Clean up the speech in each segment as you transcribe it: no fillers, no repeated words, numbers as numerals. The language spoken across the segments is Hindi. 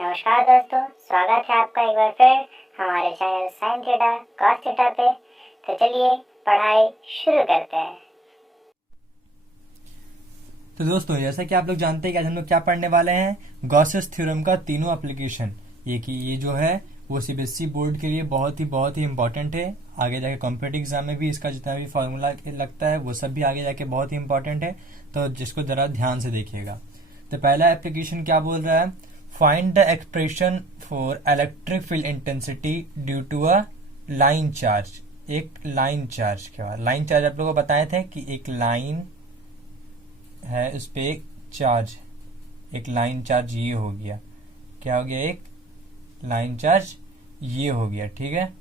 नमस्कार दोस्तों, स्वागत है आपका एक बार फिर हमारे channel sine theta cos theta पे। तो चलिए पढ़ाई शुरू करते हैं। तो दोस्तों, जैसा कि आप लोग जानते हैं कि आज हम लोग क्या पढ़ने वाले हैं, गॉसेस थ्योरम का तीनों एप्लीकेशन। ये जो है वो सीबीएसई बोर्ड के लिए बहुत ही इंपॉर्टेंट है। आगे जाके कॉम्पिटेटिव एग्जाम में भी इसका जितना भी फॉर्मूला लगता है वो सब भी आगे जाके बहुत ही इंपॉर्टेंट है। तो जिसको जरा ध्यान से देखिएगा। तो पहला एप्लीकेशन क्या बोल रहा है, find the expression for electric field intensity due to a line charge. एक लाइन चार्ज, क्या लाइन चार्ज आप लोगों को बताए थे कि एक लाइन है, उस पे एक चार्ज, एक लाइन चार्ज ये हो गया। क्या हो गया, एक लाइन चार्ज ये हो गया। ठीक है,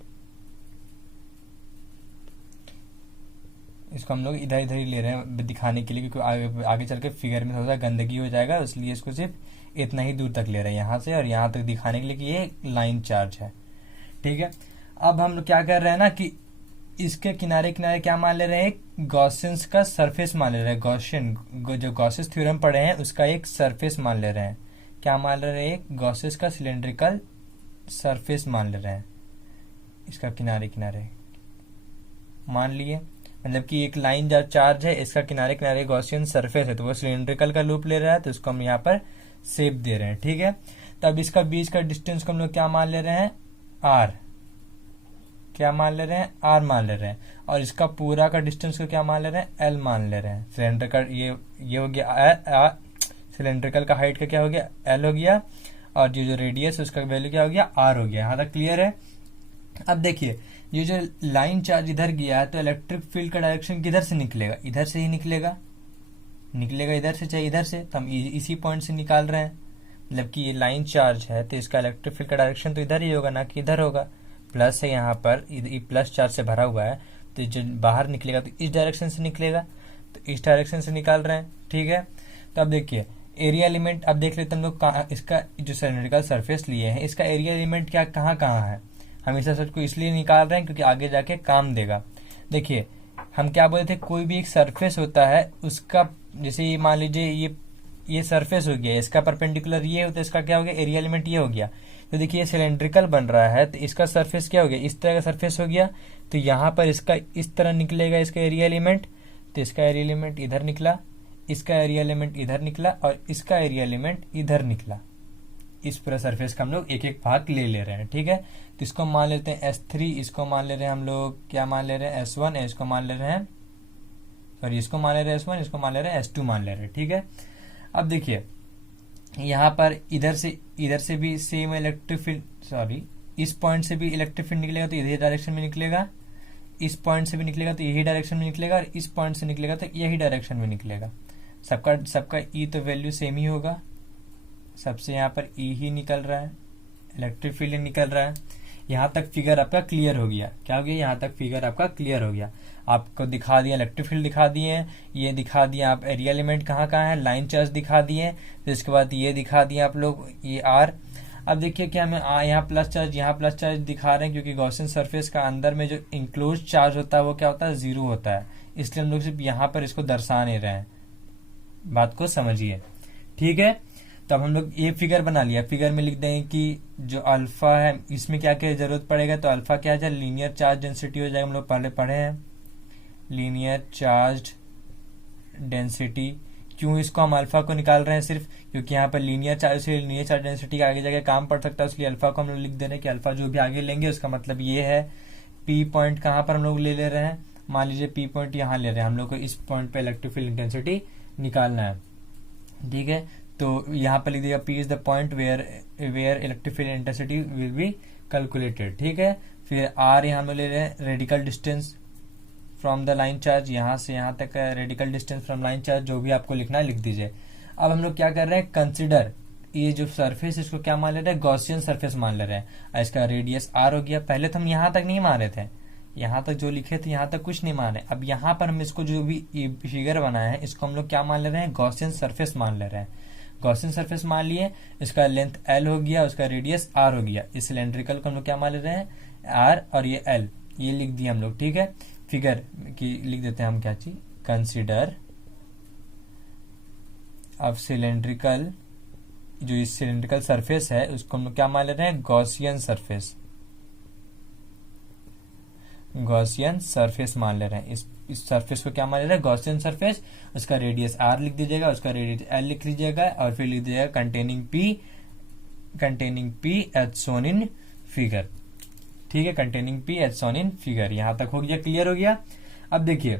इसको हम लोग इधर इधर ही ले रहे हैं दिखाने के लिए, क्योंकि आगे चल के फिगर में थोड़ा सा गंदगी हो जाएगा, इसलिए इसको सिर्फ इतना ही दूर तक ले रहे हैं, यहाँ से और यहाँ तक दिखाने के लिए कि ये लाइन चार्ज है। ठीक है, अब हम लोग क्या कर रहे हैं ना कि इसके किनारे किनारे क्या मान ले रहे हैं, एक गॉसियंस का सरफेस मान ले रहे हैं। गॉसियन जो गॉसेस थ्योरम पढ़े हैं उसका एक सरफेस मान ले रहे हैं। क्या मान ले रहे हैं, एक गॉसेस का सिलेंड्रिकल सरफेस मान ले रहे हैं। इसका किनारे किनारे मान लिए, मतलब कि एक लाइन जो चार्ज है इसका किनारे किनारे गॉसियन सरफेस है, तो वो सिलेंड्रिकल का लूप ले रहा है, तो इसको हम यहाँ पर शेप दे रहे हैं। ठीक है, तब इसका बीच का डिस्टेंस को हम लोग क्या मान ले रहे हैं, आर। क्या मान ले रहे हैं, आर मान ले रहे हैं। और इसका पूरा का डिस्टेंस को क्या मान ले रहे हैं, एल मान ले रहे हैं। सिलेंडर का ये हो गया, सिलेंड्रिकल का हाइट का क्या हो गया, एल हो गया, और जो रेडियस उसका वैल्यू क्या हो गया, आर हो गया। यहाँ तक क्लियर है। अब देखिए, ये जो लाइन चार्ज इधर गया है तो इलेक्ट्रिक फील्ड का डायरेक्शन किधर से निकलेगा, इधर से ही निकलेगा। इधर से चाहे इधर से, तो हम इसी पॉइंट से निकाल रहे हैं। मतलब कि ये लाइन चार्ज है तो इसका इलेक्ट्रिक फील्ड का डायरेक्शन तो इधर ही होगा, ना कि इधर होगा। प्लस है यहाँ पर, प्लस चार्ज से भरा हुआ है, तो जो बाहर निकलेगा तो इस डायरेक्शन से निकलेगा, तो इस डायरेक्शन से निकाल रहे हैं। ठीक है, तो अब देखिए एरिया एलिमेंट, अब देख लेते हम लोग इसका जो सिलेंड्रिकल सरफेस लिए हैं इसका एरिया एलिमेंट क्या कहाँ कहाँ है। हम इस सब को इसलिए निकाल रहे हैं क्योंकि आगे जाके काम देगा। देखिए, हम क्या बोले थे, कोई भी एक सरफेस होता है उसका, जैसे ये मान लीजिए ये सरफेस हो गया, इसका परपेंडिकुलर ये होता है, इसका क्या हो गया, एरिया एलिमेंट ये हो गया। तो देखिए ये सिलेंड्रिकल बन रहा है तो इसका सरफेस क्या हो गया, इस तरह का सरफेस हो गया। तो यहाँ पर इसका इस तरह निकलेगा इसका एरिया एलिमेंट, तो इसका एरिया एलिमेंट इधर निकला, इसका एरिया एलिमेंट इधर निकला, और इसका एरिया एलिमेंट इधर निकला। इस पूरा सरफेस का हम लोग एक एक भाग ले रहे हैं। ठीक है, तो इसको मान लेते हैं S3, इसको मान ले रहे हैं हम लोग, क्या मान ले रहे हैं, S1, इसको मान ले रहे हैं, सॉरी इसको मान ले रहे हैं S1, इसको मान ले रहे हैं S2 मान ले रहे हैं। ठीक है, अब देखिए यहाँ पर इधर से भी सेम इलेक्ट्रिक फील्ड, सॉरी इस पॉइंट से भी इलेक्ट्रिक फील्ड निकलेगा तो इधर डायरेक्शन में निकलेगा, इस पॉइंट से भी निकलेगा तो यही डायरेक्शन में निकलेगा, और इस पॉइंट से निकलेगा तो यही डायरेक्शन में निकलेगा। सबका ई तो वैल्यू सेम ही होगा, सबसे यहाँ पर ई ही निकल रहा है, इलेक्ट्रिक फील्ड निकल रहा है। यहाँ तक फिगर आपका क्लियर हो गया। क्या हो गया, यहाँ तक फिगर आपका क्लियर हो गया। आपको दिखा दिया, इलेक्ट्रिक फील्ड दिखा दिए, ये दिखा दिया आप एरिया एलिमेंट कहाँ कहाँ है, लाइन चार्ज दिखा दिए, फिर इसके बाद ये दिखा दिया आप लोग ये आर। अब देखिए क्या हमें यहाँ प्लस चार्ज दिखा रहे हैं, क्योंकि गॉसियन सरफेस का अंदर में जो इंक्लोज चार्ज होता है वो क्या होता है, जीरो होता है, इसलिए हम लोग सिर्फ यहाँ पर इसको दर्शा नहीं रहे हैं। बात को समझिए। ठीक है, तो अब हम लोग ये फिगर बना लिया। फिगर में लिख देंगे कि जो अल्फा है इसमें क्या क्या जरूरत पड़ेगा, तो अल्फा क्या है, लीनियर चार्ज डेंसिटी हो जाएगा, हम लोग पहले पढ़े हैं लीनियर चार्ज डेंसिटी। क्यों इसको हम अल्फा को निकाल रहे हैं सिर्फ, क्योंकि यहाँ पर लीनियर चार्ज डेंसिटी का आगे जाके काम पड़ सकता है, इसलिए अल्फा को हम लोग लिख दे रहे हैं कि अल्फा जो भी आगे लेंगे उसका मतलब ये है। पी पॉइंट कहाँ पर हम लोग ले रहे हैं, मान लीजिए पी पॉइंट यहाँ ले रहे हैं, हम लोग को इस पॉइंट पे इलेक्ट्रिक फील्ड इंटेंसिटी निकालना है। ठीक है, तो यहाँ पर लिख दिया P is the point where electric field intensity will be calculated. ठीक है, फिर आर यहाँ हम ले रहे हैं radical distance from the line charge, यहाँ से यहाँ तक radical distance from line charge, जो भी आपको लिखना है लिख दीजिए। अब हम लोग क्या कर रहे हैं, कंसिडर ये जो सरफेस इसको क्या मान ले रहे हैं, गॉसियन सरफेस मान ले रहे हैं। इसका रेडियस आर हो गया। पहले तो हम यहाँ तक नहीं मान रहे थे, यहाँ तक जो लिखे थे यहाँ तक कुछ नहीं माने। अब यहाँ पर हम इसको जो भी फिगर बनाया है इसको हम लोग क्या मान ले रहे हैं, गॉसियन सरफेस मान ले रहे हैं। गॉसियन सरफेस मान लिए, इसका लेंथ एल हो गया, उसका रेडियस आर हो गया। इस सिलेंड्रिकल को हम लोग क्या मान ले रहे हैं, आर, और ये एल, ये लिख दिया हम लोग। ठीक है, फिगर की लिख देते हैं हम क्या चीज, कंसिडर ऑफ सिलेंड्रिकल जो इस सिलेंड्रिकल सरफेस है उसको हम लोग क्या मान ले रहे हैं, गॉसियन सरफेस, गॉसियन सरफेस मान ले रहे हैं। इस सरफेस को क्या मान ले रहे हैं, गॉसियन सरफेस। उसका रेडियस r लिख दीजिएगा, उसका रेडियस l लिख लीजिएगा और फिर लिख दीजिएगा containing p as shown in figure. ठीक है, containing p as shown in figure. यहां तक हो गया, क्लियर हो गया। अब देखिए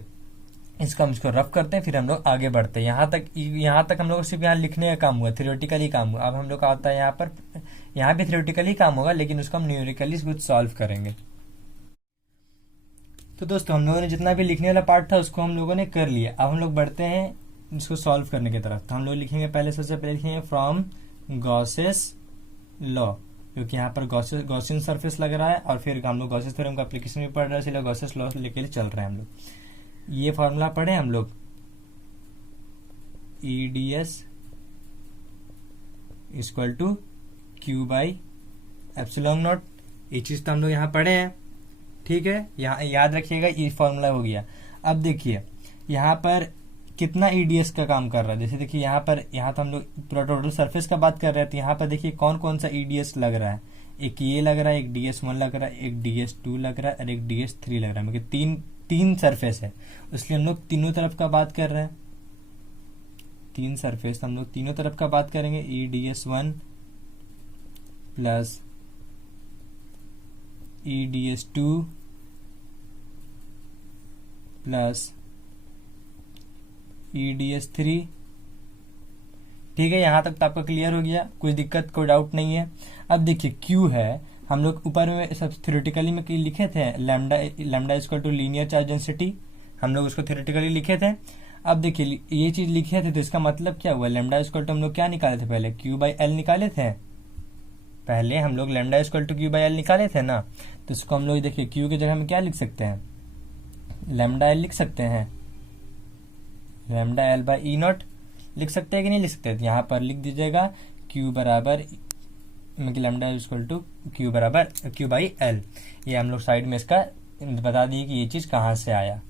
इसका हम इसको रफ करते हैं, फिर हम लोग आगे बढ़ते हैं। यहाँ तक हम लोग को सिर्फ यहाँ लिखने का काम हुआ, थ्योरेटिकली काम हुआ। अब हम लोग का आता है यहाँ पर, यहाँ भी थ्योरेटिकली काम होगा लेकिन उसको हम न्यूमेरिकली कुछ सॉल्व करेंगे। तो दोस्तों हम लोगों ने जितना भी लिखने वाला पार्ट था उसको हम लोगों ने कर लिया। अब हम लोग बढ़ते हैं इसको सॉल्व करने की तरफ। तो हम लोग लिखेंगे पहले, सबसे पहले लिखेंगे फ्रॉम गॉसेस लॉ, क्योंकि यहाँ पर गॉसियन सरफेस लग रहा है और फिर हम लोग गॉसेस थ्योरम का एप्लीकेशन भी पढ़ रहे हैं, इसलिए गॉसेस लॉ लेके चल रहे हैं हम लोग। ये फॉर्मूला पढ़े हम लोग, EDS equal to Q by epsilon naught. ये चीज तो हम लोग यहाँ पढ़े हैं। ठीक है, यहाँ याद रखिएगा, ये फॉर्मूला हो गया। अब देखिए यहाँ पर कितना EDS का काम कर रहा है। जैसे देखिए यहाँ तो हम लोग पूरा टोटल सरफेस का बात कर रहे हैं, तो यहाँ पर देखिए कौन कौन सा EDS लग रहा है। एक ये लग रहा है, एक DS1 लग रहा है, एक DS2 लग रहा है और एक DS3 लग रहा है। मतलब तीन सरफेस है, इसलिए हम लोग तीनों तरफ का बात कर रहे हैं। तीन सरफेस हम लोग तीनों तरफ का बात करेंगे। EDS1 plus EDS2 plus EDS3। ठीक है, यहां तक तो आपका क्लियर हो गया, कोई दिक्कत कोई डाउट नहीं है। अब देखिए Q है, हम लोग ऊपर में सब थ्योरेटिकली में लिखे थे lambda equal to linear charge density, हम लोग उसको थ्योरेटिकली लिखे थे। अब देखिए ये चीज लिखे थे तो इसका मतलब क्या हुआ, लैम्डा इक्वल टू हम लोग क्या निकाले थे पहले, Q बाई एल निकाले थे। पहले हम लोग lambda equal to Q by L निकाले थे ना, तो इसको हम लोग देखिए Q की जगह में क्या लिख सकते हैं, लैम्डा एल लिख सकते हैं, lambda L by E not लिख सकते हैं कि नहीं लिख सकते। यहाँ पर लिख दीजिएगा Q बराबर लैम्डा इक्वल टू Q बराबर Q बाई एल। ये हम लोग साइड में इसका बता दिए कि ये चीज कहाँ से आया।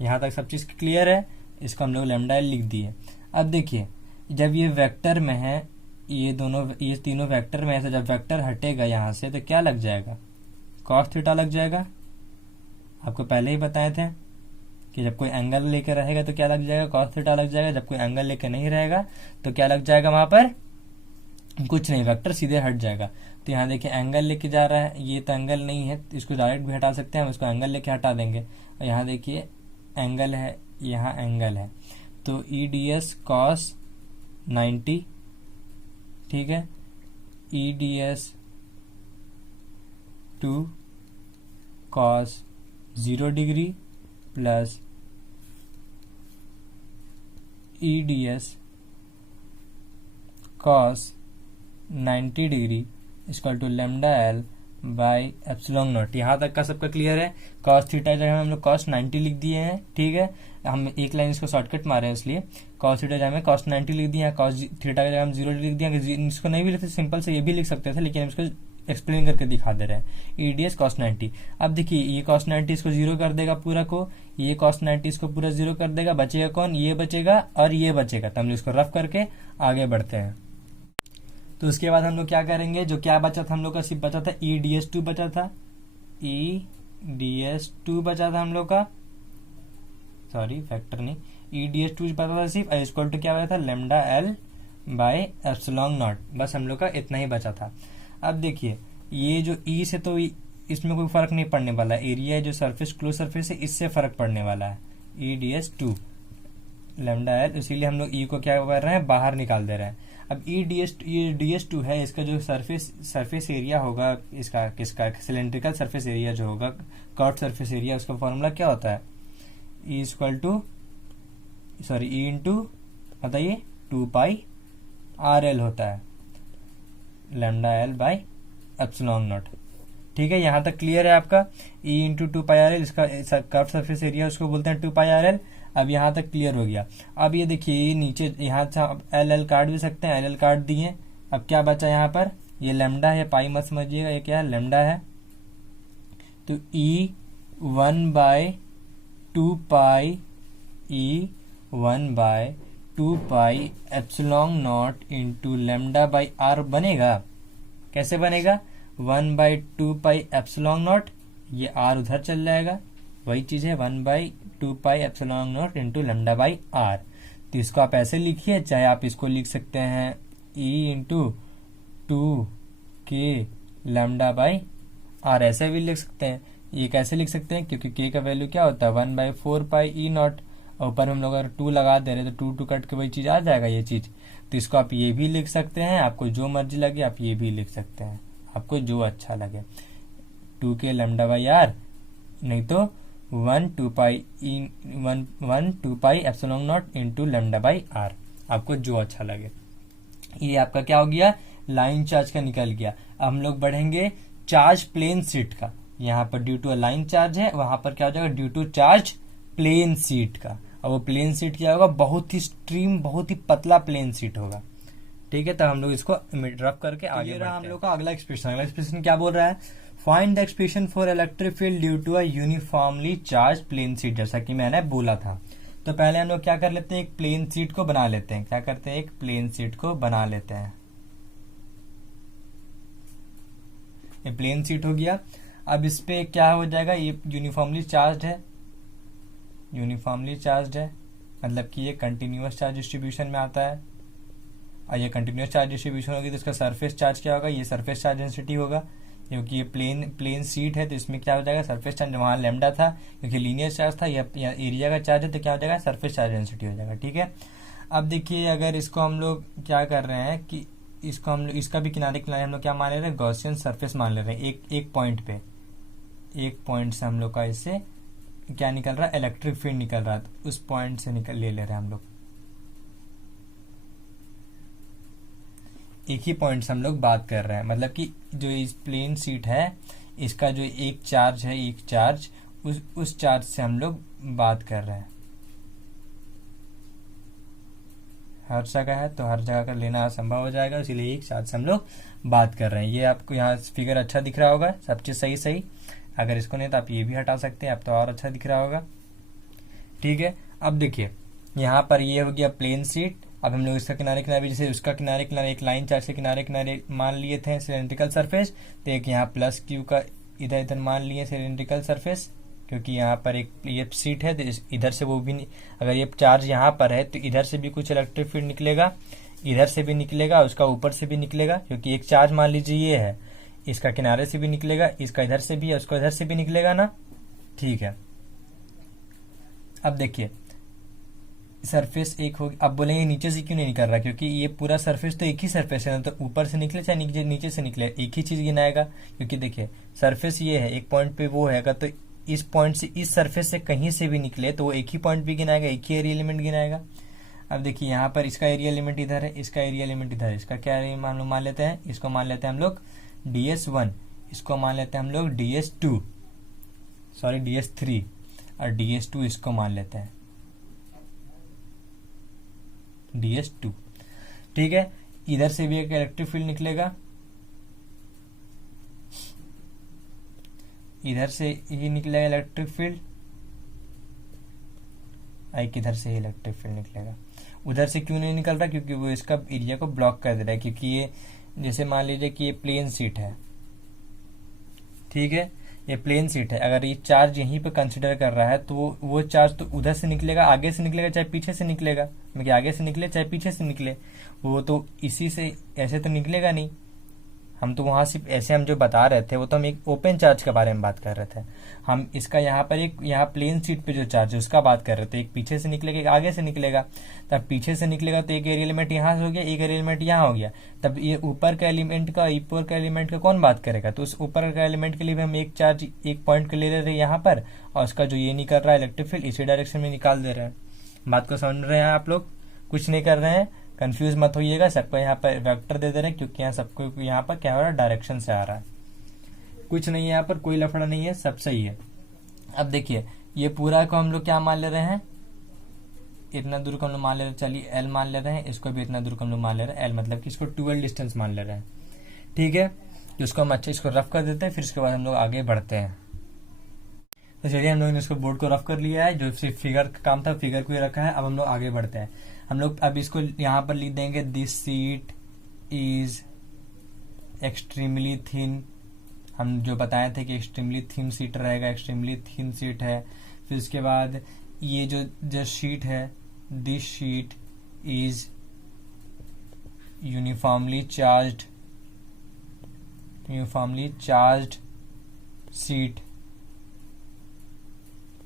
यहाँ तक सब चीज क्लियर है, इसको हम लोग लैम्डा एल लिख दिए। अब देखिए जब ये वेक्टर में है, ये तीनों वेक्टर में है, जब वेक्टर हटेगा यहाँ से तो क्या लग जाएगा, कॉस थीटा लग जाएगा। आपको पहले ही बताए थे कि जब कोई एंगल लेके रहेगा तो क्या लग जाएगा, कॉस थीटा लग जाएगा। जब कोई एंगल लेके नहीं रहेगा तो क्या लग जाएगा, वहां पर कुछ नहीं, वेक्टर सीधे हट जाएगा। तो यहाँ देखिए एंगल लेके जा रहा है, ये तो एंगल नहीं है, इसको डायरेक्ट भी हटा सकते हैं, हम इसको एंगल लेके हटा देंगे। और यहाँ देखिए एंगल है, यहाँ एंगल है, तो EDS cos 90। ठीक है, EDS 2 cos 0 degree plus EDS cos 90 degree equal to lambda L by epsilon naught. यहाँ तक का सबका क्लियर है। cos थीटा जगह हम लोग cos 90 लिख दिए हैं। ठीक है, हम एक लाइन इसको शॉर्टकट मारे हैं, इसलिए cos थीटा जगह में cos 90 लिख दिया, cos थीटा की जगह हम 0 लिख दिया। इसको नहीं भी लिखते, सिंपल से ये भी लिख सकते थे, लेकिन हम इसको एक्सप्लेन करके दिखा दे रहे हैं। EDS cos 90। अब देखिए ये cos 90 इसको 0 कर देगा पूरा को, ये cos 90 इसको पूरा 0 कर देगा, बचेगा कौन, ये बचेगा और ये बचेगा। तो हम लोग इसको रफ करके आगे बढ़ते हैं। तो उसके बाद हम लोग क्या करेंगे, जो क्या बचा था हम लोग का, सिर्फ बचा था EDS2 बचा था, EDS2 बचा था हम लोग का, सॉरी फैक्टर नहीं, EDS2 बचा था सिर्फ, इक्वल टू क्या बचा था, lambda L by epsilon not. बस हम लोग का इतना ही बचा था। अब देखिए ये जो E से तो इसमें कोई फर्क नहीं पड़ने वाला है, एरिया है जो सरफेस क्लोज सरफेस है इससे फर्क पड़ने वाला है, EDS2 लैम्डा एल, इसीलिए हम लोग E को क्या कर रहे हैं, बाहर निकाल दे रहे हैं। अब EDS2 है, इसका जो सरफेस एरिया होगा, इसका किसका सिलेंड्रिकल सरफेस एरिया जो होगा, कर्व सरफेस एरिया, उसका फॉर्मूला क्या होता है, E equal to E into बताइए 2 पाई RL होता है, lambda L by epsilon naught. ठीक है, यहाँ तक क्लियर है आपका। E इंटू 2 पाई RL, इसका कर्व सरफेस एरिया उसको बोलते हैं 2 पाई RL। अब यहाँ तक क्लियर हो गया। अब ये देखिए नीचे यहाँ से LL काट भी सकते हैं, LL काट दिए। अब क्या बचा यहाँ पर, ये लैम्डा है, पाई मत समझिएगा, ये क्या है, लैम्डा है। तो E 1 by 2 pi, E 1 by 2 pi epsilon naught into lambda by R बनेगा। कैसे बनेगा? 1/2 पाई एप्सिलॉन नॉट, ये आर उधर चल जाएगा, वही चीज है 1/2 pi epsilon naught into lambda by R. तो इसको आप ऐसे लिखिए, चाहे आप इसको लिख सकते हैं E into 2k lambda by R, ऐसे भी लिख सकते हैं। ये कैसे लिख सकते हैं? क्योंकि k का वैल्यू क्या होता है 1/4 पाई ई नॉट, और ऊपर हम लोग अगर 2 लगा दे रहे तो 2 कट के वही चीज आ जाएगा ये चीज। तो इसको आप ये भी लिख सकते हैं, आपको जो मर्जी लगे आप ये भी लिख सकते हैं, आपको जो अच्छा लगे, 2k लेमडा बाई आर, नहीं तो 1/2 pi epsilon naught into lambda by R, आपको जो अच्छा लगे। ये आपका क्या हो गया? लाइन चार्ज का निकल गया। अब हम लोग बढ़ेंगे चार्ज प्लेन सीट का। यहाँ पर ड्यू टू लाइन चार्ज है, वहां पर क्या हो जाएगा? Due to charge plane sheet का। और वो प्लेन सीट क्या होगा? बहुत ही स्ट्रीम, बहुत ही पतला प्लेन सीट होगा। ठीक है, तो हम लोग इसको रफ करके आगे बढ़ते हैं। हम लोग का अगला एक्सप्रेशन क्या बोल रहा है? Find the expression for electric field due to a uniformly charge plane sheet, जैसा कि मैंने बोला था। तो पहले हम लोग क्या कर लेते हैं? एक प्लेन सीट को बना लेते हैं। क्या करते हैं? एक प्लेन सीट को बना लेते हैं। ये प्लेन सीट हो गया। अब इस पे क्या हो जाएगा? ये यूनिफॉर्मली चार्ज है, यूनिफॉर्मली चार्ज है, मतलब कि ये कंटिन्यूअस चार्ज डिस्ट्रीब्यूशन में आता है। और ये कंटिन्यूअस चार्ज डिस्ट्रीब्यूशन होगी तो इसका सरफेस चार्ज क्या होगा? ये सरफेस चार्ज डेंसिटी होगा, क्योंकि ये प्लेन सीट है। तो इसमें क्या हो जाएगा? सरफेस चार्ज, वहां लैम्डा था क्योंकि लीनियर चार्ज था, या एरिया का चार्ज है, तो क्या हो जाएगा? सरफेस चार्ज डेंसिटी हो जाएगा। ठीक है, अब देखिए अगर इसको हम लोग क्या कर रहे हैं कि इसको हम लोग, इसका भी किनारे किनारे हम लोग क्या मान ले रहे हैं? गॉसियन सरफेस मान ले रहे हैं। एक पॉइंट पे, एक पॉइंट से हम लोग का इससे क्या निकल रहा है? इलेक्ट्रिक फील्ड निकल रहा है, तो उस पॉइंट से ले रहे हैं हम लोग। एक ही पॉइंट से हम लोग बात कर रहे हैं, मतलब कि जो इस प्लेन सीट है इसका जो एक चार्ज है, एक चार्ज, उस चार्ज से हम लोग बात कर रहे हैं। हर जगह है तो हर जगह का लेना असंभव हो जाएगा, इसीलिए एक चार्ज से हम लोग बात कर रहे हैं। ये आपको यहाँ फिगर अच्छा दिख रहा होगा, सब चीज सही सही। अगर इसको नहीं तो आप ये भी हटा सकते हैं, अब तो और अच्छा दिख रहा होगा। ठीक है, अब देखिए यहाँ पर ये हो गया प्लेन सीट। अब हम लोग इसका किनारे किनारे, जैसे उसका किनारे किनारे एक लाइन चार्ज के किनारे किनारे मान लिए थे सिलेंड्रिकल सरफेस, तो एक यहाँ प्लस क्यू का इधर इधर मान लिए सिलेंड्रिकल सरफेस, क्योंकि यहाँ पर एक ये सीट है तो इधर से वो भी अगर ये चार्ज यहाँ पर है तो इधर से भी कुछ इलेक्ट्रिक फील्ड निकलेगा, इधर से भी निकलेगा, उसका ऊपर से भी निकलेगा, क्योंकि एक चार्ज मान लीजिए ये है, इसका किनारे से भी निकलेगा, इसका इधर से भी, उसका इधर से भी निकलेगा ना। ठीक है, अब देखिए सरफेस एक होगी। अब बोलेंगे नीचे से क्यों नहीं निकल रहा? क्योंकि ये पूरा सरफेस तो एक ही सरफेस है ना, तो ऊपर से निकले चाहे नीचे से निकले एक ही चीज गिनाएगा। क्योंकि देखिए सरफेस ये है, एक पॉइंट पे वो है, तो इस पॉइंट से, इस सरफेस से कहीं से भी निकले तो वो एक ही पॉइंट भी गिनाएगा, एक ही एरिया एलिमेंट गिनाएगा। अब देखिए यहाँ पर इसका एरिया एलिमेंट इधर है, इसका एरिया एलिमेंट इधर है, इसका क्या मान लेते हैं? इसको मान लेते हैं हम लोग DS1, इसको मान लेते हैं हम लोग DS2, सॉरी DS3, और DS2 इसको मान लेते हैं DS2। ठीक है, इधर से भी एक इलेक्ट्रिक फील्ड निकलेगा, इधर से ही निकलेगा इलेक्ट्रिक फील्ड, एक इधर से ही इलेक्ट्रिक फील्ड निकलेगा। उधर से क्यों नहीं निकल रहा? क्योंकि वो इसका एरिया को ब्लॉक कर दे रहा है, क्योंकि ये जैसे मान लीजिए कि ये प्लेन सीट है, ठीक है, ये प्लेन सीट है, अगर ये चार्ज यहीं पे कंसिडर कर रहा है तो वो चार्ज तो उधर से निकलेगा, आगे से निकलेगा चाहे पीछे से निकलेगा, मतलब आगे से निकले चाहे पीछे से निकले, वो तो इसी से ऐसे तो निकलेगा नहीं। हम तो वहां सिर्फ ऐसे हम जो बता रहे थे वो तो हम एक ओपन चार्ज के बारे में बात कर रहे थे। हम इसका यहाँ पर एक यहाँ प्लेन सीट पे जो चार्ज है उसका बात कर रहे थे, एक पीछे से निकलेगा एक आगे से निकलेगा। तब पीछे से निकलेगा तो एक एरिया एलिमेंट यहाँ से हो गया, एक एरिया एलिमेंट यहाँ हो गया। तब ये ऊपर का एलिमेंट का कौन बात करेगा? तो उस ऊपर का एलिमेंट के लिए भी हम एक चार्ज एक पॉइंट के ले रहे थे यहाँ पर, और उसका जो ये निकल रहा है इलेक्ट्रिक फील्ड इसी डायरेक्शन में निकाल दे रहे हैं। बात को समझ रहे हैं आप लोग? कुछ नहीं कर रहे हैं, कंफ्यूज मत होइएगा। सबको यहाँ पर वेक्टर दे दे रहे हैं क्योंकि यहाँ सबको यहाँ पर क्या हो रहा है? डायरेक्शन से आ रहा है, कुछ नहीं है यहाँ पर, कोई लफड़ा नहीं है, सब सही है। अब देखिए ये पूरा को हम लोग क्या मान ले रहे हैं? इतना दूर को हम लोग मान ले रहे हैं, चलिए L मान ले रहे हैं, इसको भी इतना दूर को हम लोग मान ले रहे हैं L, मतलब कि इसको 12 डिस्टेंस मान ले रहे हैं। ठीक है, तो इसको हम अच्छा इसको रफ कर देते हैं, फिर इसके बाद हम लोग आगे बढ़ते हैं। तो चलिए हम लोगों ने इसको बोर्ड को रफ कर लिया है, जो सिर्फ फिगर का काम था फिगर को ही रखा है। अब हम लोग आगे बढ़ते हैं। हम लोग अब इसको यहाँ पर लिख देंगे this seat is extremely thin. हम जो बताए थे कि एक्सट्रीमली थिन सीट रहेगा, एक्सट्रीमली थिन सीट है। फिर उसके बाद ये जो शीट है, this sheet is uniformly charged seat.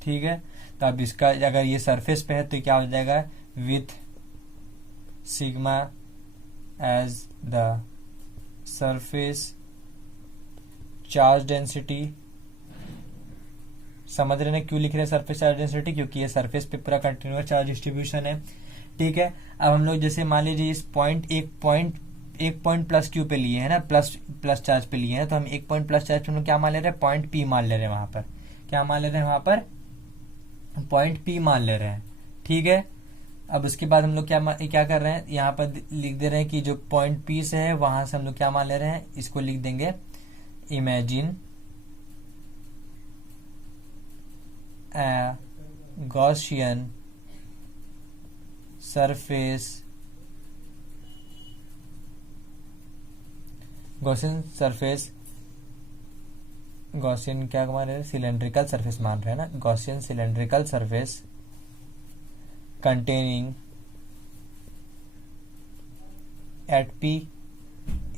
ठीक है, तो अब इसका अगर ये सरफेस पे है तो क्या हो जाएगा, with sigma as the surface charge density. समझ रहे हैं क्यों लिख रहे हैं सरफेस चार्ज डेंसिटी, क्योंकि ये सरफेस पे पूरा कंटिन्यूअस चार्ज डिस्ट्रीब्यूशन है। ठीक है, अब हम लोग जैसे मान लीजिए इस एक पॉइंट प्लस क्यू पे लिए है ना, प्लस चार्ज पे लिए हैं, तो हम एक पॉइंट प्लस चार्ज पे हम लोग क्या मान ले रहे हैं, पॉइंट पी मान ले रहे हैं। वहां पर क्या मान ले रहे हैं, वहां पर पॉइंट पी मान ले रहे हैं। ठीक है, अब उसके बाद हम लोग क्या कर रहे हैं, यहाँ पर लिख दे रहे हैं कि जो पॉइंट पी से है वहां से हम लोग क्या मान ले रहे हैं, इसको लिख देंगे imagine a Gaussian surface Gaussian क्या मान रहे हैं, सिलेंड्रिकल सरफेस मान रहे हैं ना, Gaussian cylindrical surface containing at P.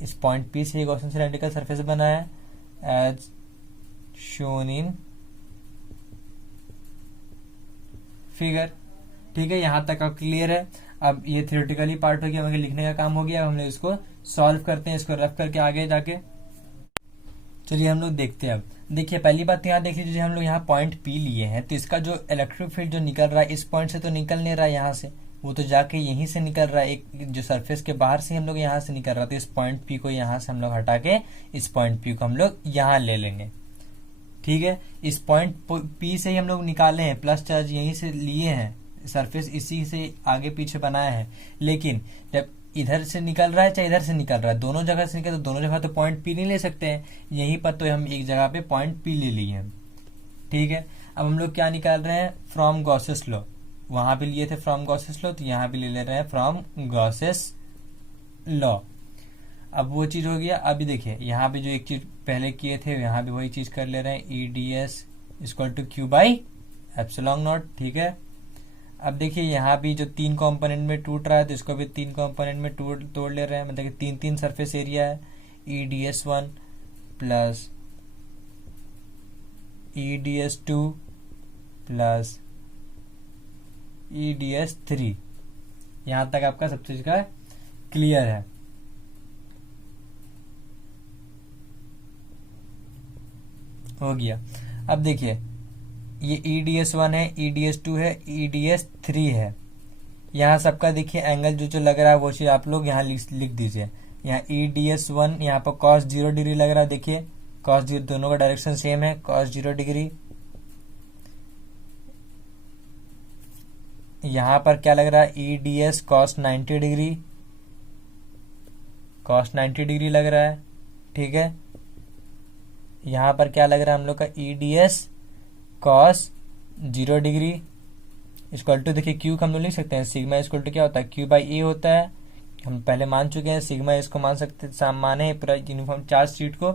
इस पॉइंट पी से गॉसियन सिलेंड्रिकल सरफेस बना है एज शोन इन फिगर। ठीक है, यहां तक अब क्लियर है। अब ये थियोरेटिकली पार्ट हो गया, हमें लिखने का काम हो गया। अब हम लोग इसको सॉल्व करते हैं, इसको रफ करके आगे जाके। चलिए हम लोग देखते हैं। अब देखिए, पहली बात यहाँ देख लीजिए, हम लोग यहाँ पॉइंट पी लिए हैं, तो इसका जो इलेक्ट्रिक फील्ड जो निकल रहा है इस पॉइंट से तो निकल नहीं रहा है, यहाँ से वो तो जाके यहीं से निकल रहा है, एक जो सरफेस के बाहर से हम लोग यहाँ से निकल रहा है। तो इस पॉइंट पी को यहाँ से हम लोग हटा के इस पॉइंट पी को हम लोग यहाँ ले लेंगे। ठीक है, इस पॉइंट पी से ही हम लोग निकाले हैं, प्लस चार्ज यहीं से लिए हैं, सरफेस इसी से आगे पीछे बनाया है। लेकिन जब इधर से निकल रहा है चाहे इधर से निकल रहा है, दोनों जगह से निकल, तो दोनों जगह तो पॉइंट पी नहीं ले सकते हैं, यहीं पर तो हम एक जगह पे पॉइंट पी ले लिए हैं। ठीक है, अब हम लोग क्या निकाल रहे हैं, फ्रॉम गॉसेस लॉ। वहां पे लिए थे फ्रॉम गॉसेस लॉ, तो यहाँ पे ले रहे हैं फ्रॉम गॉसेस लॉ। अब वो चीज हो गया। अभी देखिए यहाँ पे जो एक चीज पहले किए थे यहाँ भी वही चीज कर ले रहे हैं, E D S equal to Q by epsilon naught. ठीक है, अब देखिए यहाँ भी जो 3 कंपोनेंट में टूट रहा है, तो इसको भी 3 कंपोनेंट में तोड़ ले रहे हैं, मतलब कि 3 सरफेस एरिया है। ई डी एस 1 प्लस ई डी एस 2 प्लस ई डी एस 3। यहां तक आपका सब चीज का क्लियर है। हो गया। अब देखिए ये EDS1 है, EDS2 है, EDS3 है। यहाँ सबका देखिए एंगल जो लग रहा है वो चीज आप लोग यहाँ लिख दीजिए। यहाँ EDS1 यहाँ पर cos 0 डिग्री लग रहा है, देखिए cos 0, दोनों का डायरेक्शन सेम है, cos 0 डिग्री। यहाँ पर क्या लग रहा है, EDS cos 90 degree, cos 90 degree लग रहा है। ठीक है, यहाँ पर क्या लग रहा है हम लोग का, EDS cos 0 degree equal to, देखिए क्यू हम लोग लिख सकते हैं, सिग्मा इक्वल टू क्या होता है, क्यू बाई ए होता है। हम पहले मान चुके हैं सिग्मा, इसको मान सकते, माने पूरा यूनिफॉर्म चार्ज शीट को।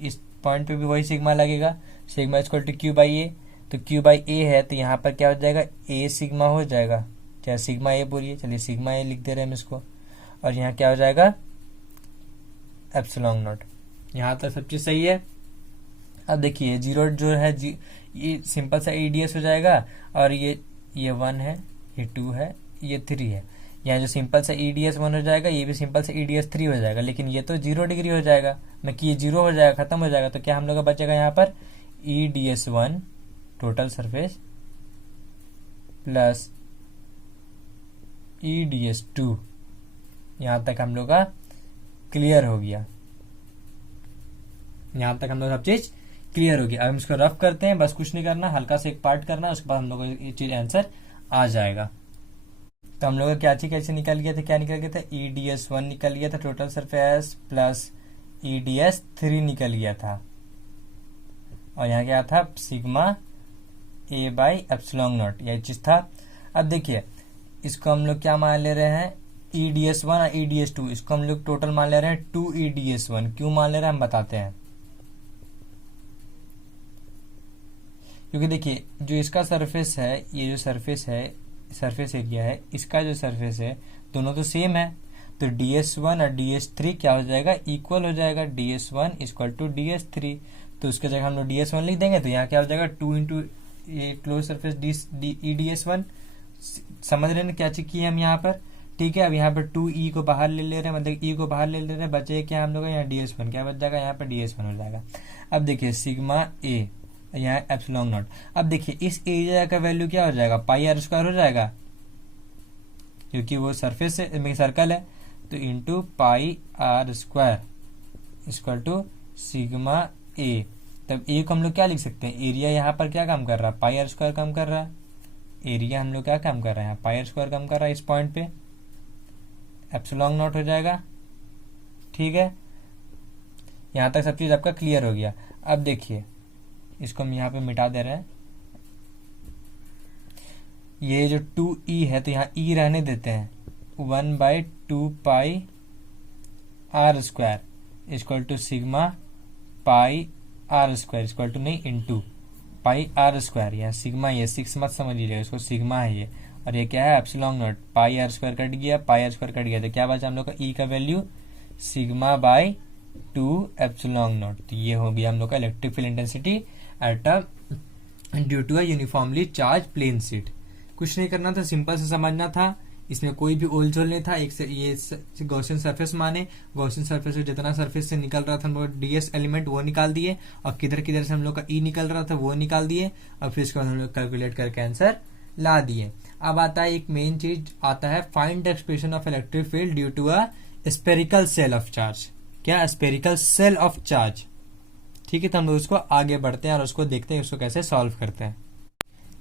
इस पॉइंट पे भी वही सिग्मा लगेगा, sigma equal to Q by A. तो क्यू बाई ए है तो यहाँ पर क्या हो जाएगा, ए सिग्मा हो जाएगा, चाहे सिग्मा ए बोलिए, चलिए सिग्मा ए लिख दे रहे हैं हम इसको। और यहाँ क्या हो जाएगा, एप्सिलॉन नॉट। यहाँ तक सब चीज सही है। अब देखिए 0 जो है ये सिंपल सा EDS हो जाएगा, और ये 1 है, ये 2 है, ये 3 है। यहाँ जो सिंपल सा EDS 1 हो जाएगा, ये भी सिंपल सा EDS 3 हो जाएगा, लेकिन ये तो 0 डिग्री हो जाएगा, मैं कि ये 0 हो जाएगा, खत्म हो जाएगा। तो क्या हम लोग का बचेगा यहाँ पर, EDS 1 total surface plus EDS 2। यहाँ तक हम लोग का क्लियर हो गया, यहाँ तक हम लोग सब चीज क्लियर हो गया। अब हम इसको रफ करते हैं, बस कुछ नहीं करना, हल्का से एक पार्ट करना, उसके बाद हम लोग को ये चीज आंसर आ जाएगा। तो हम लोग का क्या चीज कैसे निकल गया था, क्या निकल गया था, EDS 1 निकल गया था टोटल सरफेस प्लस EDS 3 निकल गया था, और यहाँ क्या था, sigma A by epsilon not, यही चीज था। अब देखिए इसको हम लोग क्या मान ले रहे हैं, EDS1 और EDS2, इसको हम लोग टोटल मान ले रहे हैं 2 EDS1। क्यों मान ले रहे हैं हम बताते हैं। क्योंकि देखिए जो इसका सरफेस है, ये जो सरफेस है, सरफेस एरिया है, इसका जो सरफेस है, दोनों तो सेम है। तो DS1 और DS3 क्या हो जाएगा, इक्वल हो जाएगा। DS1 equal to DS3। तो उसके जगह हम लोग DS1 लिख देंगे, तो यहाँ क्या हो जाएगा 2 इंटू ये क्लोज सरफेस EDS1। समझ रहे हैं क्या चीज की है हम यहाँ पर। ठीक है, अब यहाँ पर 2E को बाहर ले ले रहे हैं, मतलब E को बाहर ले ले रहे हैं, बचे क्या हम लोग यहाँ DS1, क्या बच जाएगा यहाँ पर DS1 हो जाएगा। अब देखिए सिग्मा A, यहाँ एप्सिलॉन नॉट। अब देखिए इस एरिया का वैल्यू क्या हो जाएगा, पाई आर स्क्वायर हो जाएगा, क्योंकि वो सरफेस है, सर्कल है। तो into pi R square equal to sigma A. तब ए को हम लोग क्या लिख सकते हैं, एरिया यहाँ पर क्या काम कर रहा है, पाई आर स्क्वायर काम कर रहा है। एरिया हम लोग क्या काम कर रहे हैं, पाई आर स्क्वायर काम कर रहा है इस पॉइंट पे, एप्सिलॉन नॉट हो जाएगा। ठीक है, यहाँ तक सब चीज आपका क्लियर हो गया। अब देखिए इसको हम यहाँ पे मिटा दे रहे हैं, ये जो 2E है तो यहाँ E रहने देते हैं, 1/2 pi R square equal to sigma pi R square equal to नहीं इंटू पाई आर स्क्वायर। यहाँ सिग्मा, ये 6 मत समझ लीजिएगा, इसको सिग्मा है ये, और ये क्या है epsilon naught. Pi R square cut गया, पाई आर स्क्वायर कट गया, तो क्या बचा हम लोग का E का value sigma by 2 epsilon naught. तो ये हो गया हम लोग का electric field intensity at a due to a uniformly charge plane sheet. कुछ नहीं करना था, सिंपल से समझना था, इसमें कोई भी ओल झोल नहीं था। एक से ये गॉसियन सरफेस माने, गॉसियन सरफेस से जितना सरफेस से निकल रहा था हम लोग DS एलिमेंट वो निकाल दिए, और किधर किधर से हम लोग का E निकल रहा था वो निकाल दिए, और फिर इसके बाद हम लोग कैलकुलेट करके आंसर ला दिए। अब आता है एक मेन चीज, आता है find the expression of electric field due to a spherical shell of charge. क्या, स्पेरिकल सेल ऑफ चार्ज। ठीक है, तो हम लोग उसको आगे बढ़ते हैं और उसको देखते हैं उसको कैसे सॉल्व करते हैं।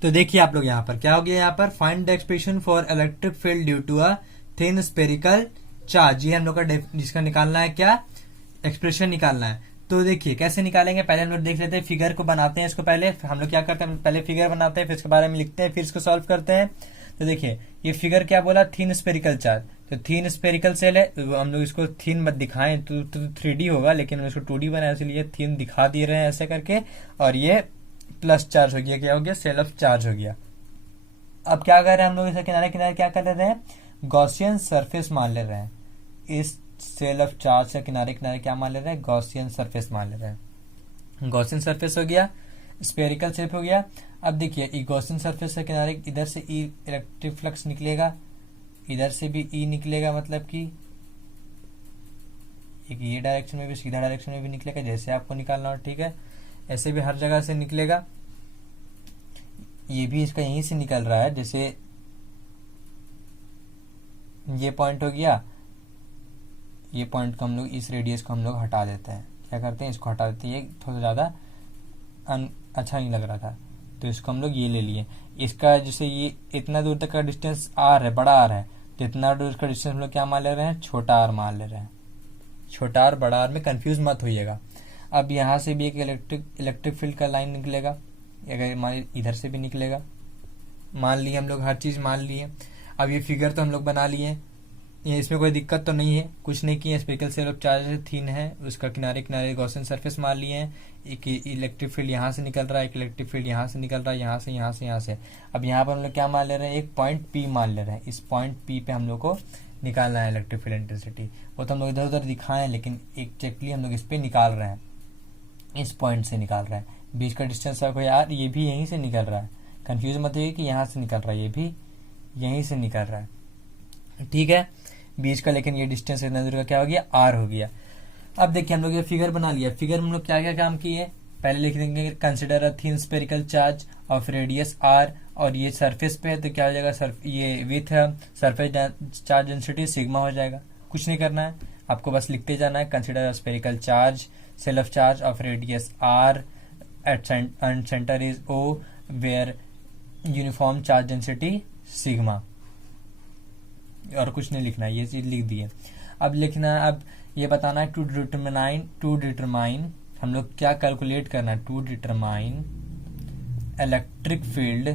तो देखिए आप लोग यहाँ पर क्या हो गया, यहाँ पर find the expression for electric field due to a thin spherical charge. ये हम लोग का जिसका निकालना है, क्या एक्सप्रेशन निकालना है। तो देखिए कैसे निकालेंगे, पहले हम लोग देख लेते हैं, फिगर को बनाते हैं। इसको पहले हम लोग क्या करते हैं, पहले फिगर बनाते हैं, फिर इसके बारे में लिखते हैं, फिर इसको सॉल्व करते हैं। तो देखिए ये फिगर क्या बोला, थिन स्पेरिकल चार्ज। तो थिन स्पेरिकल सेल है, तो हम लोग इसको थिन मत दिखाएं तो 3D होगा, लेकिन हम इसको 2D बनाए, इसलिए थिन दिखा दे रहे हैं ऐसे करके। और ये प्लस चार्ज हो गया, क्या हो गया, सेल ऑफ चार्ज हो गया। अब क्या कर रहे हैं हम लोग, इसे किनारे किनारे क्या कर रहे हैं, गॉसियन सरफेस मान ले रहे हैं। इस सेल ऑफ चार्ज से किनारे किनारे क्या मान ले रहे हैं, गॉसियन सरफेस मान ले रहे हैं। गॉसियन सरफेस हो गया, स्पेरिकल शेप हो गया। अब देखिए गॉसियन सरफेस से किनारे इधर से ई इलेक्ट्रिक फ्लक्स निकलेगा, इधर से भी ई निकलेगा, मतलब कि एक ये डायरेक्शन में भी, सीधा डायरेक्शन में भी निकलेगा, जैसे आपको निकालना हो। ठीक है, ऐसे भी हर जगह से निकलेगा। ये भी इसका यहीं से निकल रहा है, जैसे ये पॉइंट हो गया, ये पॉइंट को हम लोग, इस रेडियस को हम लोग हटा देते हैं। क्या करते हैं, इसको हटा देते हैं, ये थोड़ा ज्यादा अच्छा नहीं लग रहा था, तो इसको हम लोग ये ले लिए। इसका जैसे ये इतना दूर तक का डिस्टेंस R है, बड़ा R है, तो इतना दूर का डिस्टेंस हम लोग क्या मान ले रहे हैं, छोटा R मान ले रहे हैं। छोटा R बड़ा R में कंफ्यूज मत होइएगा। अब यहाँ से भी एक इलेक्ट्रिक फील्ड का लाइन निकलेगा, अगर हमारे इधर से भी निकलेगा, मान लिए हम लोग, हर चीज मान लिए। अब ये फिगर तो हम लोग बना लिए, ये इसमें कोई दिक्कत तो नहीं है, कुछ नहीं किया। Spherical shell of charge thin है, उसका किनारे किनारे गॉसियन सरफेस मान लिए हैं। एक इलेक्ट्रिक फील्ड यहाँ से निकल रहा है, एक इलेक्ट्रिक फील्ड यहाँ से निकल रहा है, यहाँ से यहाँ से यहाँ से। अब यहाँ पर हम लोग क्या मान ले रहे हैं, एक पॉइंट P मान ले रहे हैं। इस पॉइंट P पे हम लोग को निकालना है इलेक्ट्रिक फील्ड इंटेंसिटी। वो तो हम लोग इधर उधर दिखाए हैं, लेकिन एग्जैक्टली हम लोग इस पे निकाल रहे हैं, इस पॉइंट से निकाल रहे हैं। बीच का डिस्टेंस आपको यार, ये भी यहीं से निकल रहा है, कंफ्यूज मत होइए कि यहाँ से निकल रहा है, ये भी यहीं से निकल रहा है। ठीक है, बीच का, लेकिन ये डिस्टेंस इतना दूर का क्या हो गया, R हो गया। अब देखिए हम लोग ये फिगर बना लिया। फिगर में हम लोग क्या क्या काम किए, पहले लिख देंगे consider a thin spherical charge of radius R, और ये सरफेस पे है तो क्या हो जाएगा, ये with surface charge density sigma हो जाएगा। कुछ नहीं करना है, आपको बस लिखते जाना है, consider a spherical charge shell of charge of radius R at center is O where uniform charge density sigma. और कुछ नहीं लिखना है, ये चीज लिख दी है। अब लिखना है, अब ये बताना है टू डिटरमाइन हम लोग क्या कैलकुलेट करना है, to determine electric field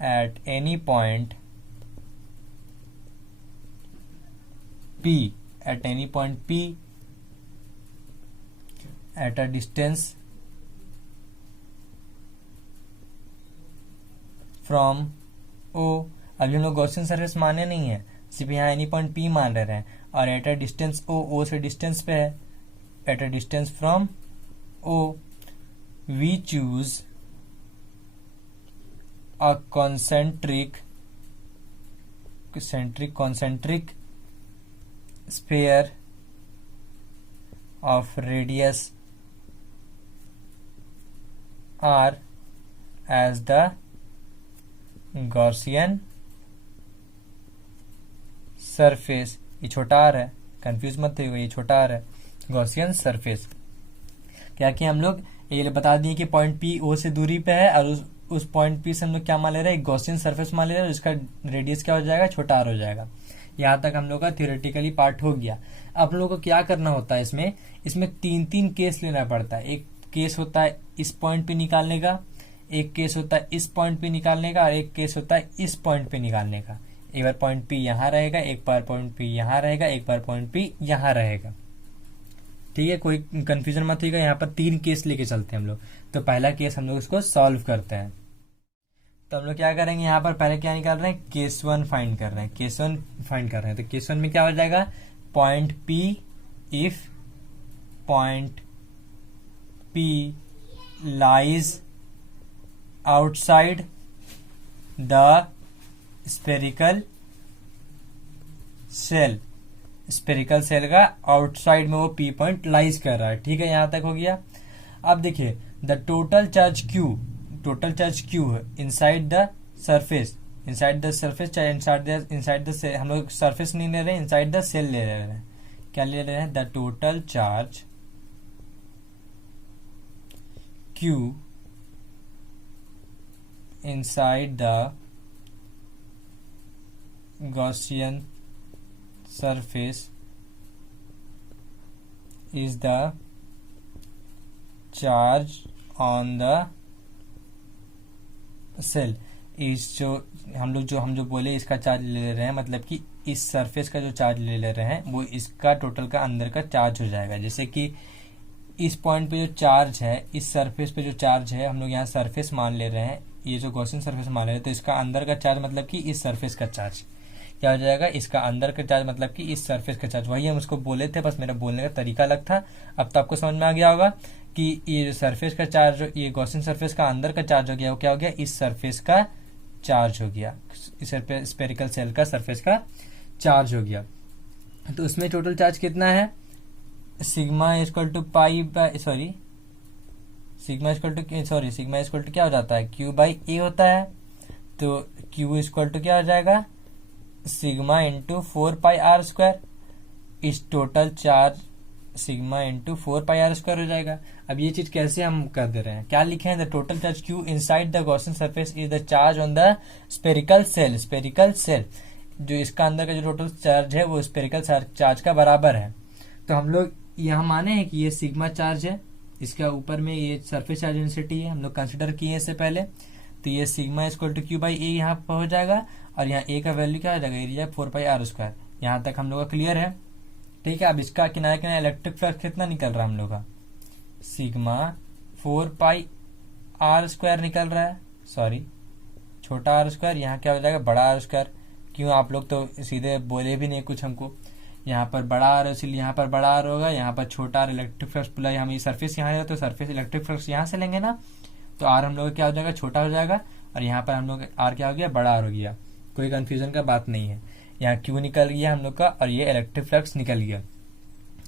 at any point P, at any point P at a distance from O। अभी हम लोग गॉसियन सरफेस माने नहीं है, सिर्फ यहाँ एनी पॉइंट P मान रहे हैं, और एट अ डिस्टेंस O से डिस्टेंस पे है, at a distance from O we choose a concentric sphere of radius r as the Gaussian surface. ये छोटा आर है, कंफ्यूज मत होइएगा, ये छोटा आर है, गॉसियन सरफेस। क्या कि हम लोग ये बता दिए कि पॉइंट पी ओ से दूरी पे है, और उस पॉइंट पी से हम लोग क्या मान ले रहे हैं, एक गॉसियन सरफेस मान ले रहे हैं, उसका रेडियस क्या हो जाएगा, छोटा आर हो जाएगा। यहाँ तक हम लोग का थियोरेटिकली पार्ट हो गया। अब लोगों को क्या करना होता है, इसमें 3 केस लेना पड़ता है। एक केस होता है इस पॉइंट पे निकालने का, एक केस होता है इस पॉइंट पे निकालने का, और एक केस होता है इस पॉइंट पे निकालने का। एक बार पॉइंट पी यहाँ रहेगा, एक बार पॉइंट पी यहाँ रहेगा, एक बार पॉइंट पी यहाँ रहेगा। ठीक है, कोई कंफ्यूजन मत होगा। यहाँ पर 3 केस लेके चलते हैं हम लोग। तो पहला केस हम लोग इसको सॉल्व करते हैं। तो हम लोग क्या करेंगे, यहाँ पर पहले क्या निकाल रहे हैं, केस 1 फाइंड कर रहे हैं, केस 1 फाइंड कर रहे हैं। तो केस 1 में क्या हो जाएगा, point P, if point P lies outside the spherical shell, spherical shell का आउटसाइड में वो पी पॉइंट लाइज कर रहा है। ठीक है, यहां तक हो गया। अब देखिए the total charge Q inside the surface, चाहे इनसाइड द सेल, हम लोग सरफेस नहीं ले रहे हैं, इनसाइड द सेल ले रहे हैं। क्या ले रहे हैं, the total charge Q inside the Gaussian surface is the charge on the cell। इस जो हम जो बोले इसका चार्ज ले रहे हैं, मतलब कि इस सरफेस का जो चार्ज ले रहे हैं वो इसका टोटल का अंदर का चार्ज हो जाएगा। जैसे कि इस पॉइंट पे जो चार्ज है, इस सरफेस पे जो चार्ज है, हम लोग यहाँ सरफेस मान ले रहे हैं, ये जो गॉसियन सरफेस मान ले रहे हैं, तो इसका अंदर का चार्ज मतलब कि इस सरफेस का चार्ज क्या हो जाएगा, इसका अंदर का चार्ज मतलब कि इस सरफेस का चार्ज। वही हम उसको बोले थे, बस मेरा बोलने का तरीका अलग था। अब तो आपको समझ में आ गया होगा कि ये जो सरफेस का चार्ज, ये गॉसियन सरफेस का अंदर का चार्ज हो गया, वो क्या हो गया, इस सरफेस का चार्ज हो गया, इस स्पेरिकल सेल का सरफेस का चार्ज हो गया। तो उसमें टोटल चार्ज कितना है, सिग्मा इक्वल टू क्या हो जाता है, क्यू बाई ए होता है। तो क्यू इक्वल टू क्या हो जाएगा, सिग्मा इंटू 4πr²। इस total charge sigma into 4πr² हो जाएगा। अब ये चीज कैसे हम कर दे रहे हैं, क्या लिखे हैं, the total charge Q inside the Gaussian surface is the charge on the spherical shell. जो इसका अंदर का जो टोटल चार्ज है वो स्पेरिकल चार्ज का बराबर है। तो हम लोग यहाँ माने हैं कि ये सिग्मा चार्ज है, इसका ऊपर में ये सरफेस चार्ज डेंसिटी है, हम लोग कंसिडर किए इससे पहले। तो ये sigma equal to Q by A यहाँ पर हो जाएगा, और यहाँ ए का वैल्यू क्या हो जाएगा, एरिया 4πr²। यहाँ तक हम लोग का क्लियर है। ठीक है, अब इसका किनारे किनारे इलेक्ट्रिक फ्लक्स कितना निकल रहा है हम लोग का, सिग्मा 4πr² निकल रहा है, सॉरी छोटा r², यहाँ क्या हो जाएगा, बड़ा r²। क्यों, आप लोग तो सीधे बोले भी नहीं कुछ हमको। यहाँ पर बड़ा आर है, इसलिए यहाँ पर बड़ा आर होगा, यहाँ पर छोटा आर इलेक्ट्रिक फ्लक्स पुला, हम ये सरफेस यहाँ है तो सरफेस इलेक्ट्रिक फ्लक्स यहाँ से लेंगे ना, तो आर हम लोग क्या हो जाएगा, छोटा हो जाएगा, और यहाँ पर हम लोग आर क्या हो गया, बड़ा आर हो गया। कोई कंफ्यूजन का बात नहीं है। यहाँ क्यू निकल गया हम लोग का, और ये इलेक्ट्रिक फ्लक्स निकल गया।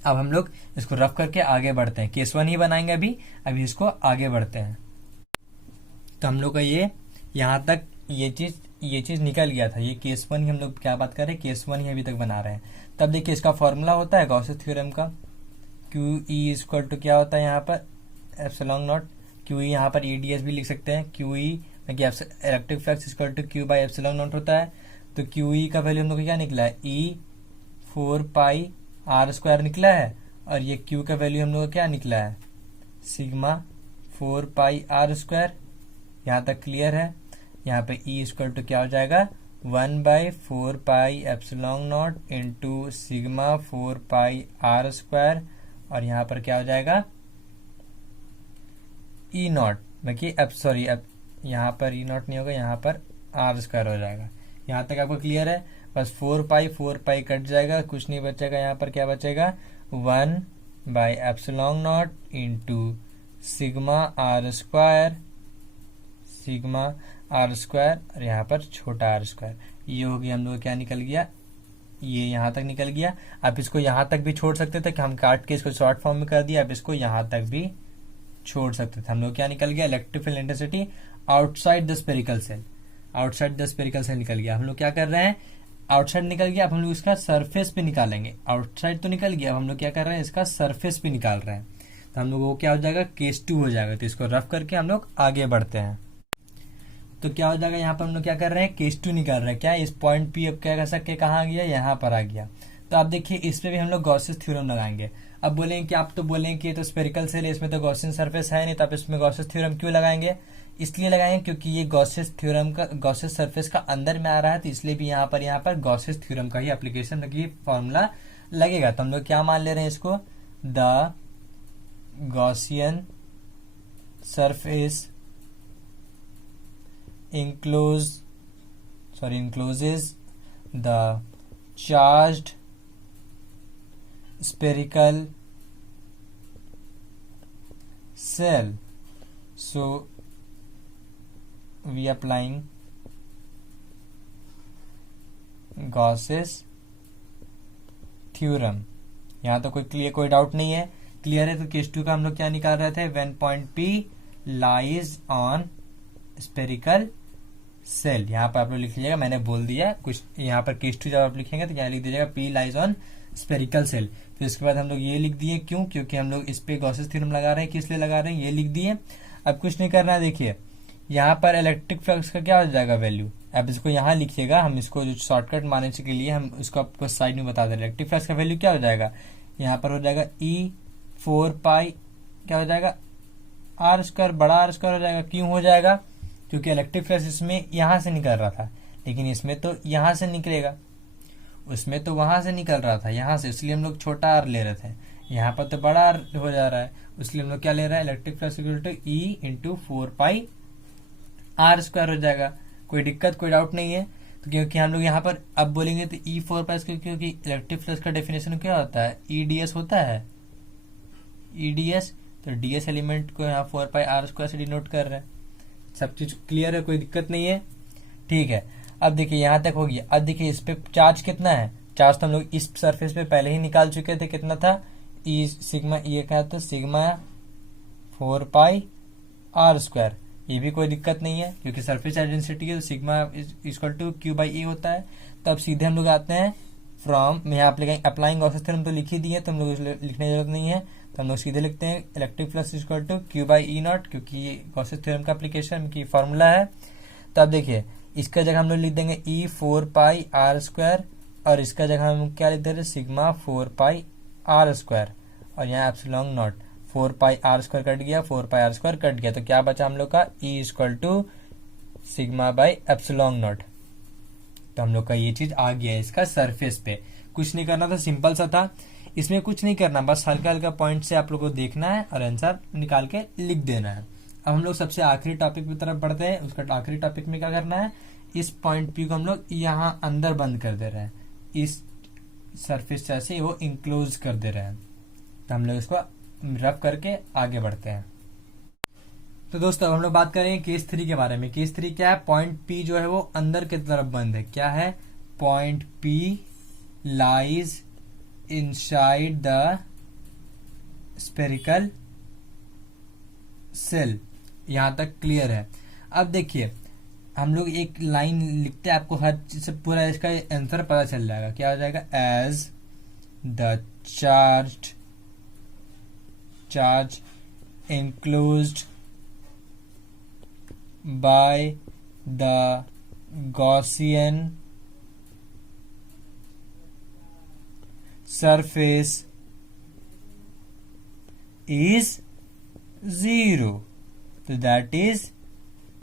अब हम लोग इसको रफ करके आगे बढ़ते हैं, केस 1 ही बनाएंगे अभी इसको आगे बढ़ते हैं। तो हम लोग का ये यहाँ तक ये चीज निकल गया था। ये केस 1 ही हम लोग क्या बात कर रहे हैं, केस 1 ही अभी तक बना रहे हैं। तब देखिए इसका फॉर्मूला होता है गॉस थ्योरम का, क्यू ई इक्वल टू क्या होता है यहाँ पर, एप्सिलॉन नॉट, क्यू ई यहाँ पर ईडीएस भी लिख सकते हैं, Q E electric flux equal to Q by epsilon naught होता है। तो क्यू ई का वैल्यू हम लोग को क्या निकला है, ई 4πr² निकला है, और ये क्यू का वैल्यू हम लोग को क्या निकला है, सिग्मा 4πr²। यहाँ तक क्लियर है। यहाँ पे ई इक्वल टू क्या हो जाएगा 1/4πε0 इंटू सिग्मा 4πr²। और यहाँ पर क्या हो जाएगा ई नॉट, बाकी अब सॉरी अब यहाँ पर ई नॉट नहीं होगा, यहाँ पर r² हो जाएगा। यहाँ तक आपको क्लियर है? बस 4π कट जाएगा, कुछ नहीं बचेगा। यहाँ पर क्या बचेगा 1/ε0 इंटू सिग्मा r², और यहाँ पर छोटा r²। ये हो गया हम लोग क्या निकल गया, ये यहाँ तक निकल गया। आप इसको यहाँ तक भी छोड़ सकते थे कि हम काट के इसको शॉर्ट फॉर्म में कर दिया, आप इसको यहाँ तक भी छोड़ सकते थे। हम लोग क्या निकल गया, electric field intensity outside the spherical shell, outside the spherical shell निकल गया। हम लोग क्या कर रहे हैं, आउटसाइड निकल गया, अब हम लोग इसका सरफेस पे निकालेंगे। आउटसाइड तो निकल गया, अब हम लोग क्या कर रहे हैं, इसका सरफेस पे निकाल रहे हैं। तो हम लोग वो क्या हो जाएगा, केस 2 हो जाएगा। तो इसको रफ करके हम लोग आगे बढ़ते हैं। तो क्या हो जाएगा, यहाँ पर हम लोग क्या कर रहे हैं, केस 2 निकाल रहे हैं। क्या इस पॉइंट पी अब क्या कर सकते, कहाँ आ गया, यहाँ पर आ गया। तो आप देखिए इस पे भी हम लोग गॉसेस थ्योरम लगाएंगे। अब बोलेंगे कि आप तो बोलेंगे कि ये तो स्पेरिकल सेल है, इसमें तो गॉसियन सरफेस है नहीं, तो आप इसमें गॉसेस थ्योरम क्यों लगाएंगे? इसलिए लगाएंगे क्योंकि ये गॉसेस थ्योरम का, गॉसेस सरफेस का अंदर में आ रहा है, तो इसलिए भी यहाँ पर गॉसेस थ्योरम का ही एप्लीकेशन की फॉर्मूला लगेगा। तो हम लोग क्या मान ले रहे हैं इसको, the Gaussian surface encloses the charged spherical cell. So we applying Gauss's theorem। यहाँ तो कोई डाउट नहीं है, क्लियर है। तो केस 2 का हम लोग क्या निकाल रहे थे, when point P lies on spherical shell. यहाँ पर आप लोग लिख लीजिएगा, मैंने बोल दिया कुछ। यहाँ पर केस 2 जब आप लिखेंगे तो यहाँ लिख दीजिएगा P lies on spherical shell. फिर इसके बाद हम लोग ये लिख दिए, क्यों, क्योंकि हम लोग इस पे गॉसेस थ्योरम लगा रहे हैं। किस लिए लगा रहे हैं, ये लिख दिए। अब कुछ नहीं करना है, देखिए यहाँ पर इलेक्ट्रिक फ्लक्स का क्या हो जाएगा वैल्यू। अब इसको यहाँ लिखिएगा, हम इसको जो शॉर्टकट मानने के लिए हम उसको आपको साइड में बता दें। इलेक्ट्रिक फ्लक्स का वैल्यू क्या हो जाएगा, यहाँ पर हो जाएगा E4π क्या हो जाएगा r², बड़ा r² हो जाएगा। क्यों हो जाएगा, क्योंकि इलेक्ट्रिक फ्लक्स इसमें यहाँ से निकल रहा था, लेकिन इसमें तो यहाँ से निकलेगा, उसमें तो वहां से निकल रहा था यहाँ से, इसलिए हम लोग छोटा r ले रहे थे। यहाँ पर तो बड़ा r हो जा रहा है, इसलिए हम लोग क्या ले रहे हैं, electric flux equal to E into 4π r² हो जाएगा। कोई दिक्कत, कोई डाउट नहीं है। तो क्योंकि हम लोग यहाँ पर अब बोलेंगे तो E4π, क्योंकि इलेक्ट्रिक फ्लक्स का डेफिनेशन क्या होता है, EDS होता है, EDS। तो DS एलिमेंट को यहाँ 4π r² से डिनोट कर रहे हैं। सब चीज क्लियर है, कोई दिक्कत नहीं है, ठीक है। अब देखिए यहाँ तक हो गया। अब देखिए इस पे चार्ज कितना है, चार्ज तो हम लोग इस सरफेस पे पहले ही निकाल चुके थे। कितना था, ई सिग्मा, ये क्या था, सिग्मा 4π r²। ये भी कोई दिक्कत नहीं है, क्योंकि सरफेस डेंसिटी है तो सिग्मा इक्वल टू Q/A होता है। तो अब सीधे हम लोग आते हैं फ्रॉम, यहाँ अप्लाइंग गॉसेस थ्योरम तो लिख ही दिए, तो हम लोग लिखने की जरूरत नहीं है। तो हम लोग सीधे लिखते हैं electric flux equal to Q/E0, क्योंकि ये गॉसेस थ्योरम का एप्लीकेशन की फॉर्मूला है। तो अब देखिए इसका जगह हम लोग लिख देंगे E4π r², और इसका जगह हम क्या लिख दे रहे, सिग्मा 4π r², और यहाँ एप्सिलॉन नॉट 4π r² कट गया, 4π r² कट गया। तो क्या बचा हम लोग का, E equal to sigma by epsilon naught. तो हम लोग का ये चीज आ गया इसका सरफेस पे। कुछ नहीं करना था, सिंपल सा था, इसमें कुछ नहीं करना, बस हल्का हल्का पॉइंट से आप लोग को देखना है और आंसर निकाल के लिख देना है। अब हम लोग सबसे आखिरी टॉपिक की तरफ बढ़ते हैं। उसका आखिरी टॉपिक में क्या करना है, इस पॉइंट पी को हम लोग यहाँ अंदर बंद कर दे रहे हैं, इस सरफेस से ऐसे वो इंक्लोज कर दे रहे हैं। तो हम लोग इसको रफ करके आगे बढ़ते हैं। तो दोस्तों अब हम लोग बात करेंगे केस 3 के बारे में। केस 3 क्या है, पॉइंट पी जो है वो अंदर की तरफ बंद है। क्या है, point P lies inside the spherical shell. यहां तक क्लियर है। अब देखिए हम लोग एक लाइन लिखते हैं, आपको हर चीज से पूरा इसका आंसर पता चल जाएगा। क्या हो जाएगा, as the charge enclosed by the Gaussian surface is 0, so that is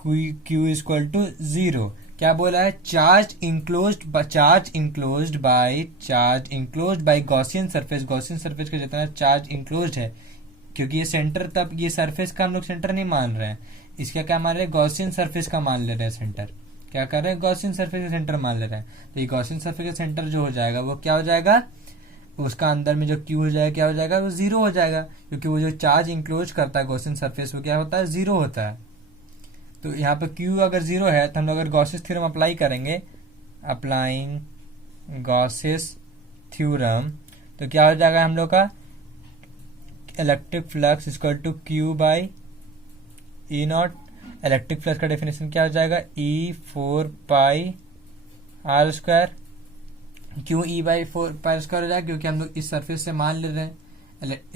Q equal to 0। क्या बोला है? Charge enclosed by Gaussian surface. Gaussian surface का जितना चार्ज इंक्लोज्ड है, क्योंकि ये सेंटर, तब ये सरफेस का हम लोग सेंटर नहीं मान रहे हैं, इसका क्या मान रहे हैं? गॉसियन सरफेस का मान ले रहे हैं सेंटर। क्या कर रहे हैं? गॉसियन सरफेस का सेंटर मान ले रहे हैं। तो ये गॉसियन सरफेस का सेंटर जो हो जाएगा वो क्या हो जाएगा? उसका अंदर में जो Q हो जाएगा क्या हो जाएगा? वो 0 हो जाएगा, क्योंकि वो जो चार्ज इंक्लोज करता है गॉसियन सरफेस वो क्या होता है? 0 होता है। तो यहाँ पे Q अगर 0 है तो हम लोग अगर गॉसेस थ्योरम अप्लाई करेंगे, अप्लाइंग गॉसेस थ्योरम, तो क्या हो जाएगा हम लोग का? Electric flux equal to Q by E naught. Electric flux का डेफिनेशन क्या हो जाएगा? E4 पाई आर स्क्वायर। क्यों E/4 पाई स्क्वायर हो जाएगा? क्योंकि हम लोग इस सरफेस से मान ले रहे हैं,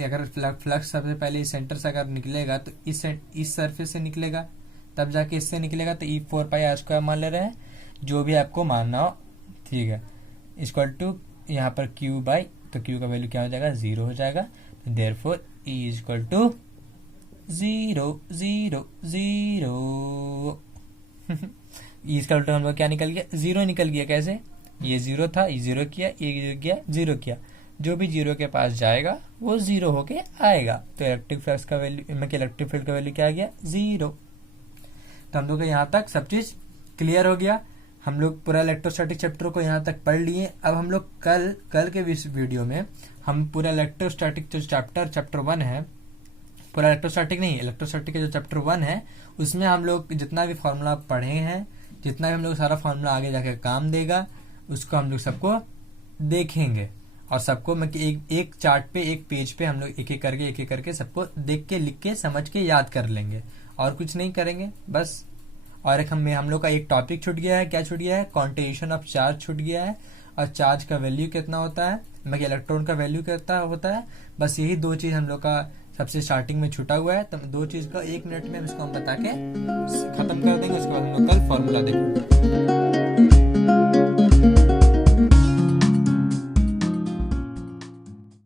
अगर फ्लक्स सबसे पहले इस सेंटर से अगर निकलेगा तो इस सरफेस से निकलेगा, तब जाके इससे निकलेगा, तो E4 पाई आर स्क्वायर मान ले रहे हैं, जो भी आपको मानना हो, ठीक है। इक्वल टू यहाँ पर Q बाई, तो Q का वैल्यू क्या हो जाएगा? 0 हो जाएगा। तो therefore E equal to 0 0 0। E equal to हम लोग क्या निकल गया? 0 निकल गया। कैसे? ये 0 था, ये 0 किया, ये गया 0 किया, जो भी 0 के पास जाएगा वो 0 होके आएगा। तो इलेक्ट्रिक फ्लक्स का वैल्यू, इलेक्ट्रिक फील्ड का वैल्यू क्या आ गया? 0। तो हम लोग को यहाँ तक सब चीज क्लियर हो गया। हम लोग पूरा इलेक्ट्रोस्टैटिक चैप्टर को यहाँ तक पढ़ लिए। अब हम लोग कल के इस वीडियो में हम पूरा इलेक्ट्रोस्टैटिक जो चैप्टर 1 है, पूरा इलेक्ट्रोस्टैटिक नहीं, इलेक्ट्रोस्टैटिक का जो चैप्टर 1 है उसमें हम लोग जितना भी फॉर्मूला पढ़े हैं, जितना भी हम लोग सारा फॉर्मूला आगे जाके काम देगा, उसको हम लोग सबको देखेंगे, और सबको एक चार्ट पे, एक पेज पे हम लोग एक एक करके सबको देख के, लिख के, समझ के याद कर लेंगे, और कुछ नहीं करेंगे बस। और एक हम लोग का एक टॉपिक छूट गया है। क्या छूट गया है? क्वांटिटेशन ऑफ चार्ज छूट गया है, और चार्ज का वैल्यू कितना होता है, इलेक्ट्रॉन का वैल्यू कितना होता है। बस यही 2 चीज हम लोग का सबसे स्टार्टिंग में छूटा हुआ है। तो 2 चीज का 1 मिनट में इसको हम बता के खत्म कर देंगे। उसके बाद हम लोग कल फॉर्मूला देखेंगे।